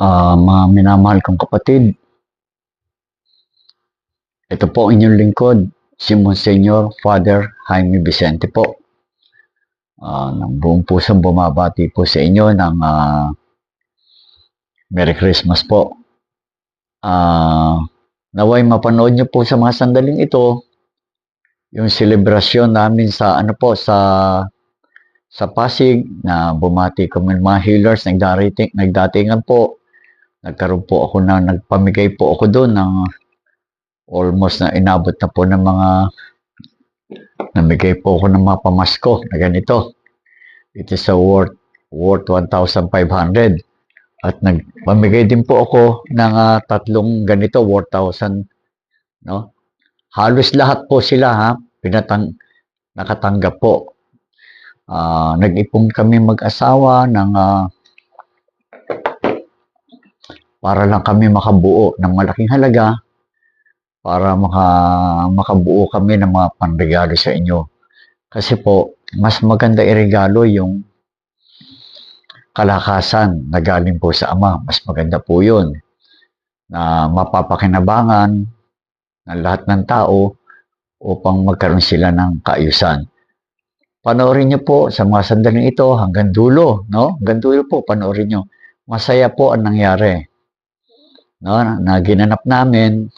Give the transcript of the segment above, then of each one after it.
Mga minamahal kong kapatid, ito po ang inyong lingkod, si Monsignor Father Jaime Vicente po. Ng buong pusong bumabati po sa inyo ng Merry Christmas po. Naway mapanood niyo po sa mga sandaling ito yung selebrasyon namin sa sa Pasig na bumati kami ng mga healers, nagdatingan po. Nagkaroon po ako nagpamigay po ako doon ng almost na inabot na po ng mga namigay po ako ng mga pamasko na ganito. It is a worth 1,500. At nagpamigay din po ako ng tatlong ganito, worth 1,000. No? Halos lahat po sila nakatanggap po. Nag-ipon kami mag-asawa para lang kami makabuo ng malaking halaga para makabuo kami ng mga panregalo sa inyo. Kasi po, mas maganda iregalo yung kalakasan na galing po sa Ama. Mas maganda po yun na mapapakinabangan ng lahat ng tao upang magkaroon sila ng kaayusan. Panoorin niyo po sa mga sandaling ito hanggang dulo, no? Hanggang dulo po, panoorin niyo. Masaya po ang nangyari. No? Na ginanap namin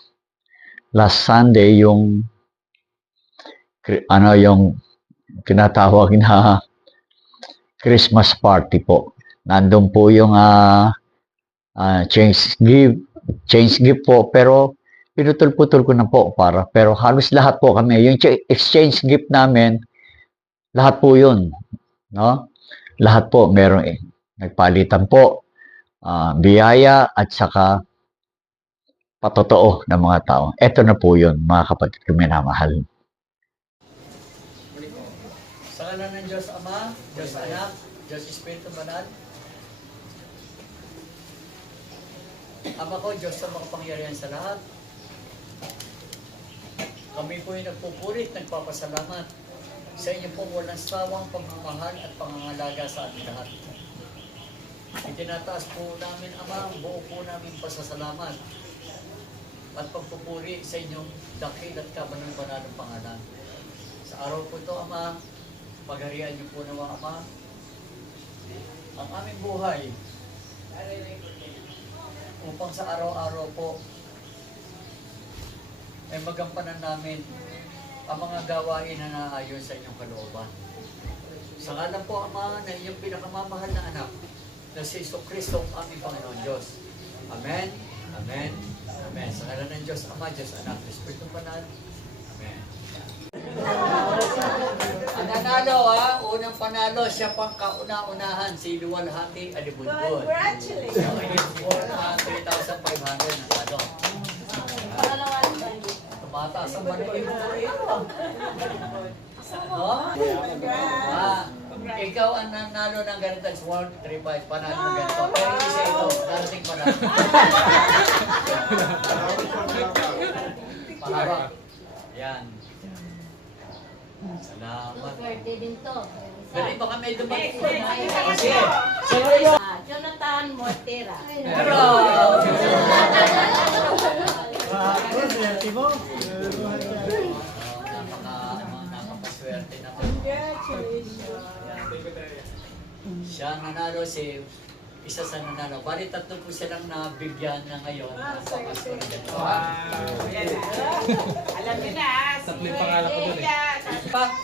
last Sunday yung tinatawag na Christmas party po. Nandun po yung change gift po, pero pinutol-putol ko na po pero halos lahat po kami, yung exchange gift namin, lahat po yun, no? Lahat po, nagpalitan po, biyaya at saka patotoo ng mga tao. Ito na po yun, mga kapatid ko minamahal. Sa ngalan ng Diyos Ama, Diyos Anak, Diyos Espiritu Banal. Ama ko, Diyos na makapangyarihan sa lahat. Kami po ay nagpupurit, nagpapasalamat sa inyo pong walang sawang pagmamahal at pangangalaga sa ating lahat. Itinataas po namin, Ama, buo po namin pasasalamat at pagpupuri sa inyong dakil at kabanal-banalong pangalan. Sa araw po ito, Ama, pagharian niyo po naman, Ama, ang aming buhay upang sa araw-araw po ay magampanan namin ang mga gawain na naayon sa inyong kalooban. Sa ngalan po, Ama, na inyong pinakamamahal na anak, na si Jesucristo ang aming Panginoon Diyos. Amen, Amen, Amen. Sa ngalan ng Diyos Ama, Diyos Anak, Espiritu Banal. Amen. Ang nanalo unang panalo, siya pang kauna-unahan, si Luwalhati Alibunbon. Congratulations! So, it is worth 3,500 na talo. Tumataas ang manigay mo po ito. Ikaw ang nanalo ng ganito, it's worth 3,500, panalo ng ganito. Pero hindi siya ito, darating pa natin. Paharap. Yan. Salamat. Birthday din to. Dali, baka may dumating. Sige. Sige. Jonathan Mortera. Napakaswerte na to. Congratulations. Siya nanalo isa sa nanalo. Bali, tatlo po silang nabigyan na ngayon. Pamasko na dito. Alam niyo na, Tatlo yung pangalan ko dun Pa,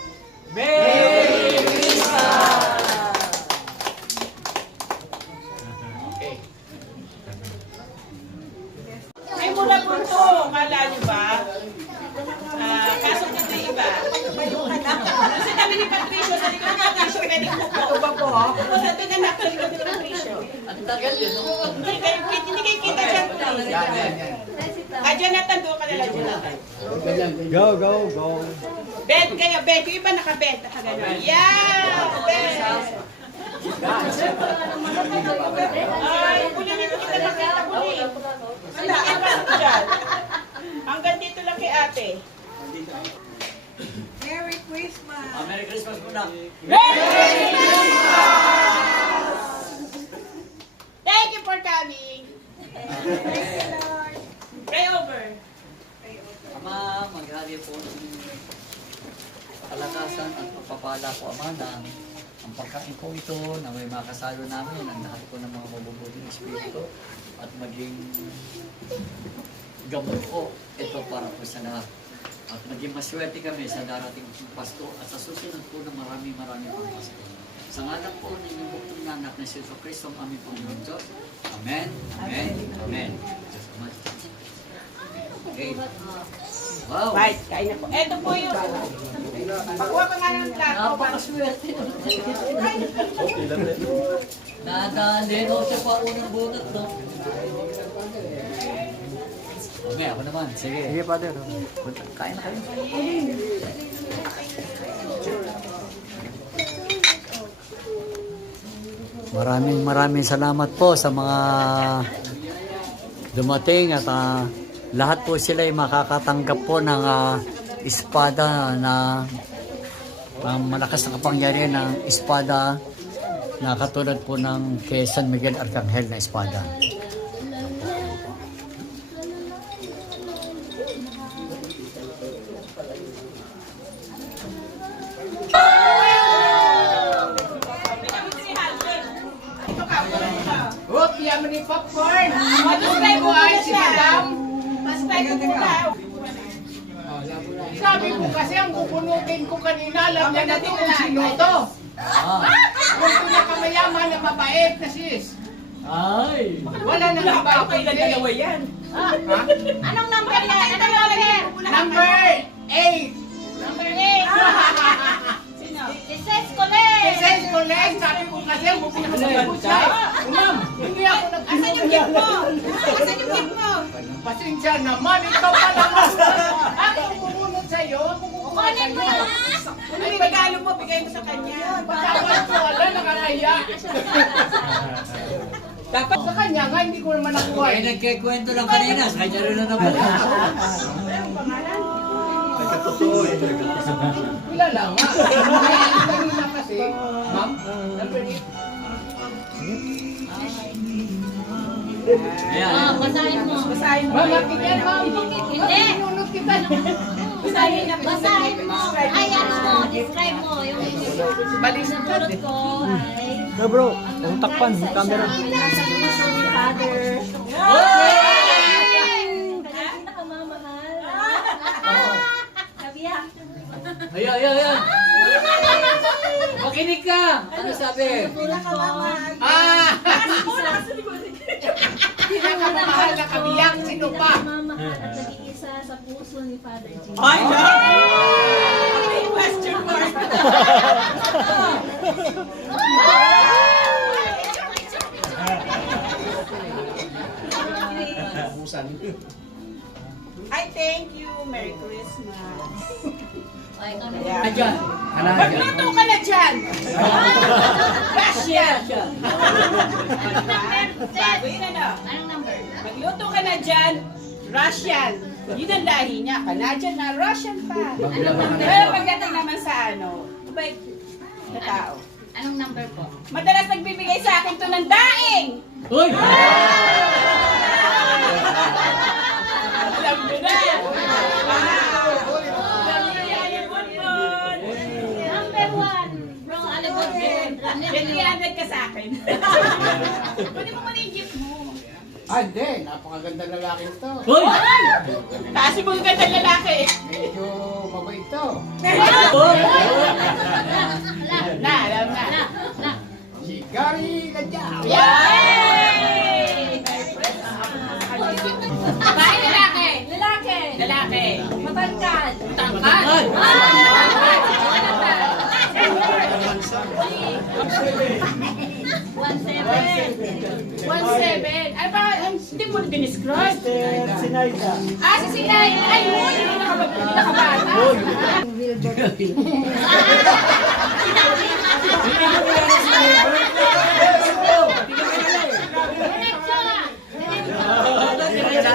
Merry Christmas! Okay. Ay, mula po ito. Kala niyo ba? Kaso dito yung iba. Kasi kami ni Patricio, sa likod ni Patricio, pwedeng kuko. Ito ba po? Sa tinanap sa likod ni Patricio. Ang tagal yun, no? Hindi kayo kita dyan, please. Jonathan, doon ka nila, Jonathan. Go. Bed kayo, bed. Yung iba nakabed. Nakagano. Yeah! Bed! Ay, huli nito kita nakita huli. Wala, ang pasok dyan. Hanggang dito lang kay ate. Merry Christmas! Merry Christmas muna. Thank you for coming. Pray over. Ama, maghali po ng kalakasan at pagpapala po, Ama, na ang pagkain po ito na may makasalo namin ang lahat po ng mga mabubuting espiritu at maging gamot po ito para po sa lahat. At maging maswerte kami sa darating Pasko at sa susunod po ng marami pang Pasko. Sa ngalan po ng inyong buktong nanak na si Kristo ang aming Panginoon Diyos. Amen, Amen, Amen. Just so much. Okay. Wow. Right, kain na po. Ito po yung... Pagkuha ka nga ng plato. Napakaswerte. Nadalino siya pa unang bunot, no? Okay, ako naman. Sige. Sige, Father. Kain na kayo. Maraming salamat po sa mga dumating at lahat po sila ay makakatanggap po ng espada na malakas na kapangyarihan ng espada na katulad po ng kay San Miguel Arcangel na espada. Huwag yaman ni popcorn. Mag-describe mo ay si Madam. Mas-describe mo na. Sabi ko kasi ang kukunutin ko kanina, alam niya na ito kung sino to. Gusto niya kamayaman na mabait na sis. Ay! Wala nang iba ako Kailan dalawa yan? Anong number yan? Anong number? Number 8. Number 8. Sino? Ises Colette. Kasi Colette, sabi ko kasi ang kukunutin ko siya. Ma'am, hindi ako Asan yung gift mo? Asan yung gift mo? Pasensya naman, ikaw pa naman. Ako kumunod sa'yo, ako kukunod Kunin mo sa'yo. yan. Ano yung regalo mo? Bigay mo sa kanya. Pagkawan ko, wala, nakakaya. Dapat Sa kanya nga, hindi ko naman nakuha. Ay, nagkikwento lang kanina. Sa kanya rin na nabukas. Kilala nga. Kanina kasi, ma'am, number 8. Ayan. Basahin mo. basahin mo. Ma'am, nakikiyan, ma'am. Hindi. Pinunod kita. Basahin na. Basahin mo. Ay, ano mo. Describe mo. Yung sinulot ko ay... No, bro. Ang takpan, yung camera. Nasa puso ni Father. Yay! Pinakamamahal. Kabiyak. Ayan. Makinig ka. Ano sabi? Pinakamamahal. Pinakamamahal na kabiyak, sino pa? Pinakamamahal at nag-iisa sa puso ni Father Jesus. Ay, no! May question mark. Ay, thank you. Merry Christmas. Ay, ikaw na. Yeah. Ayan. Magluto ka na dyan! Russia! Bago yun ano? Anong number? Magluto ka na dyan, Russian. Yun ang lahi niya, Canadian na Russian pa. Pero pagdating naman sa ano, mabait na tao. Anong number po? Madalas nagbibigay sa akin to ng daing! Uy! Alam mo na! Alam mo yan, Bonbon! Number 1. Bro, ano ba? 20 ka sa akin. Kunin mo muna yung gift mo. Hindi, napakaganda lalaki ito. Uy! Kasi mo ganda lalaki. Medyo mabait ito. Na, alam na. Na. Si Gary Ladjao. Yay! Babae, lalaki. Lalaki. Lalaki. Matangkad. Matangkad. Ano ba? Hindi mo na dinescribe. Sinayda. Si Sinay. Ay, yun. Yung nakabata.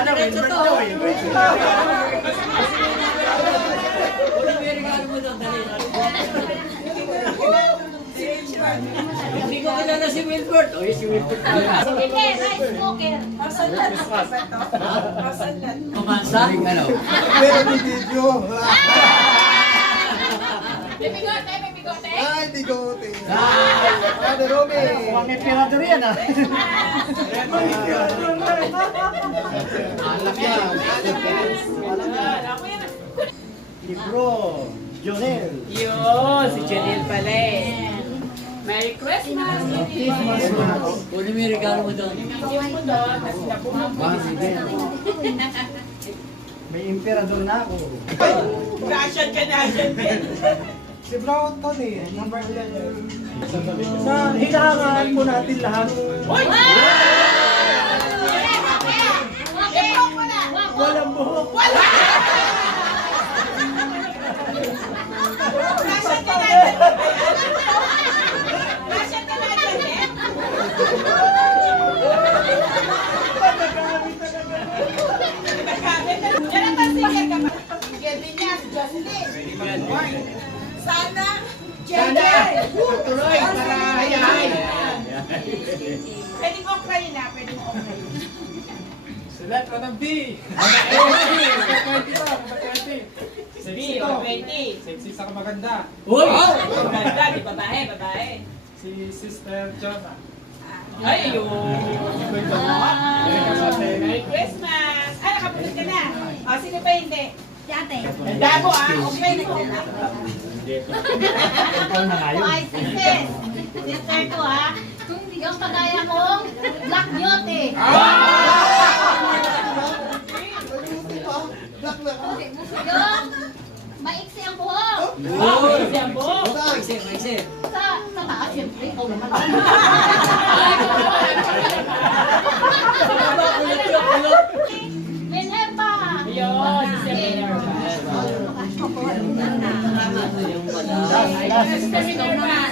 Diretso to. May regalo mo doon, dali. Hindi ko kilala si Wilbert. O, si Wilbert. Hindi, rice cooker. Masalan. Masalan. Kumansa? Ano? Pero may video. May bigote, may bigote. Ay, bigote. Ano, Romy? Mukhang emperador yan ah. Alak yan. Libro. Jonel. Yun, si Janelle pala eh. Merry Christmas! Kunin mo yung regalo mo doon. Yung mo doon, tapos nabumabos. May emperador na ako. Russian ka na, Janelle. Si Bro Tony, number 11. Sa hilangan po natin lahat. Uy! Walang buhok. Russian ka na, Janelle. Russian ka na, Janelle. Nagkamit na. Diyan ang singer ka ba? Singer din niya, si Jocelyn. Sana. Janelle. Tuloy, para hayahay. Pwede mookrayin na, pwede mookrayin. Select ka ng B. B, o 20. Sexy sa maganda. Uy! Ang ganda, di babae, babae. Si Sister Jonah. Ay, yun. Merry Christmas! Ah, nakapunod ka na. O, sino pa hindi? Dati. Dabo ah, okay mo. Ay, sis. Sister ko ha. Yung kagaya kong Black Beauty. Yung maiksi ang buhok. Uy, siyambo. Maiksi, maiksi. Sa taas, siyempre. Ikaw naman. Minerva. Yun, si Minerva. Yung wala. Ay, Sister Minerva.